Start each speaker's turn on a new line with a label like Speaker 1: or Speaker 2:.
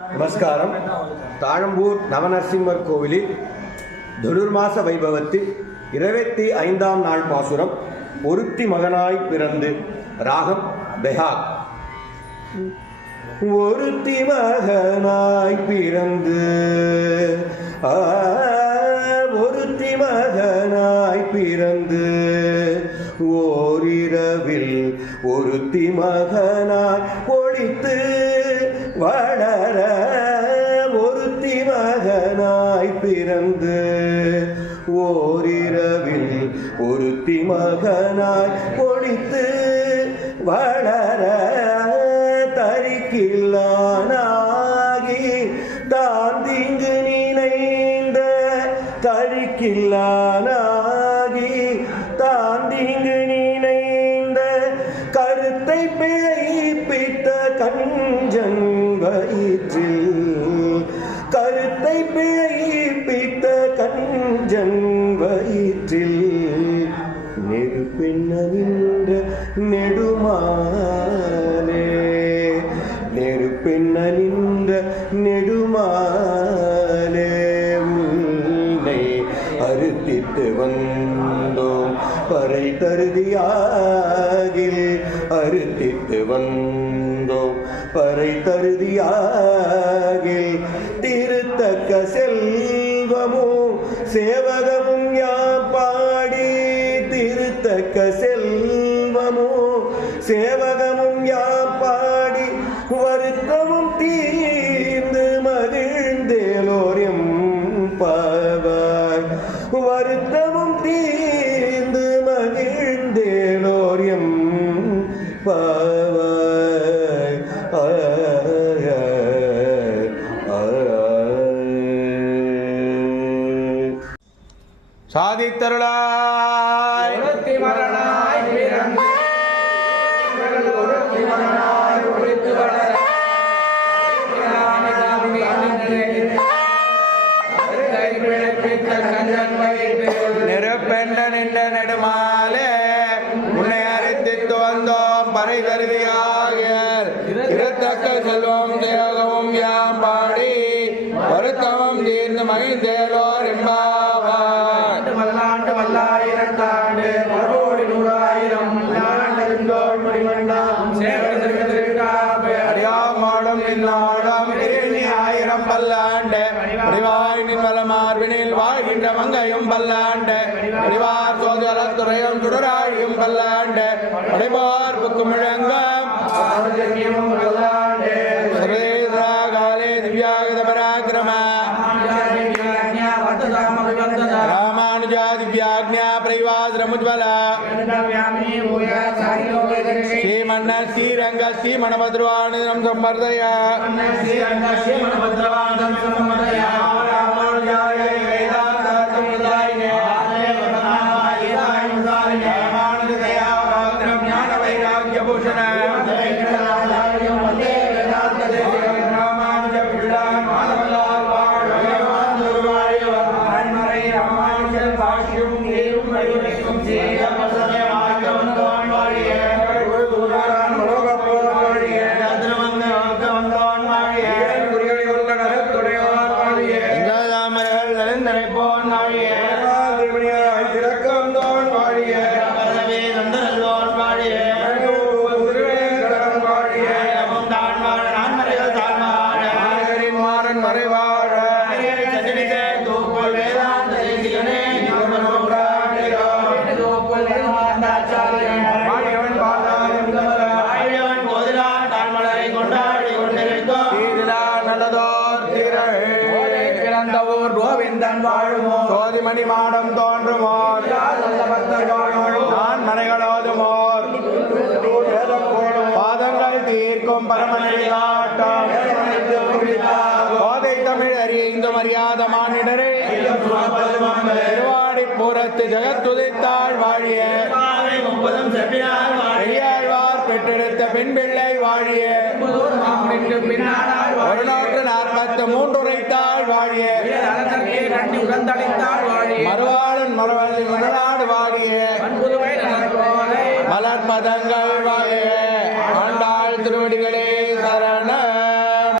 Speaker 1: நமஸ்காரம். தாழம்பூர் நவநரசிம்மர் கோவிலில் தனுர்மாச வைபவத்தில் இருபத்தி ஐந்தாம் நாள் பாசுரம் ஒருத்தி மகனாய் பிறந்து ராகம் பெஹாக். ஒருத்தி மகனாய் பிறந்து ஆ, ஒருத்தி மகனாய் பிறந்து ஓரிரவில் ஒருத்தி மகனாய் ஒழித்து வளர பிறந்து ஓரிரவில் ஒருத்தி மகனாய் ஒழித்து வளர தரிக்கில்லானாகி தான் தீங்கு நினைந்த தரிக்கில்லானாகி தான் தீங்கு நினைந்த கருத்தை பிழைப்பித்த கஞ்சன் வயிற்றில் கருத்தை பிழை நெற்றில் நெருப்பெண்ண நின்ற நெடுமாலே. நெருப்பெண்ண நின்ற நெடுமாலே. உன்னை அறுத்திட்டு வந்தோம் பறை தருதியாகில். அறுத்திட்டு வந்தோம் பறை தருதியாகில். திருத்தக்க செல்வமும் சேவகமும் வருத்தமும் தீர்ந்து மகிழ்ந்தேலோரியம் பாவாய் வருத்தமும் தீர்ந்து மகிழ்ந்தேலோரியம் பாவாய் ஆய், ஆய், ஆய். சாதித்தருளாய்
Speaker 2: ஒருத்தி மகனாய்
Speaker 3: வாழ்கின்ற மங்கையும் பல்லாண்ட. அறிவார் சோதரத்துறையும் சுடராழியும் பல்லாண்ட. அடைபார் புக்கும் முழங்கம்
Speaker 2: ஆரோக்கியமும் வல்லாண்டே
Speaker 3: காலே திவ்யாகத பராக்கிரம ராமானுஜா திவ்யாக்ஞா దేవుడు మరియు రక్షించే நல்லதோர் தீரழே
Speaker 2: பிறந்தவோர் கோவிந்தன் வாழுமோ?
Speaker 3: சோதிமணி மாடம் தோன்றுமோர்.
Speaker 2: நல்ல பக்தர் வாழுமோ
Speaker 3: நான் மறைகளோதுமோர் பாதங்கள் தீர்க்கும் பரமநிலையாட்டம் கோதை தமிழ் அறிந்தும் அறியாத மானிடரே. திருவாடி பூரத்து ஜெகத்துதித்தாள் வாழிய. பெற்றெடுத்த பெண் பிள்ளை வாழிய.
Speaker 2: பின்னாள்
Speaker 3: ஒரு நூற்று நாற்பத்து மூன்று உரைத்தாள் வாழிய
Speaker 2: அரசர்க்கே கண்டி உடந்தளித்தாள் வாழி
Speaker 3: மறுவாளன் மறுவாளின் மறுநாடு வாழிய மலர் பதங்கள்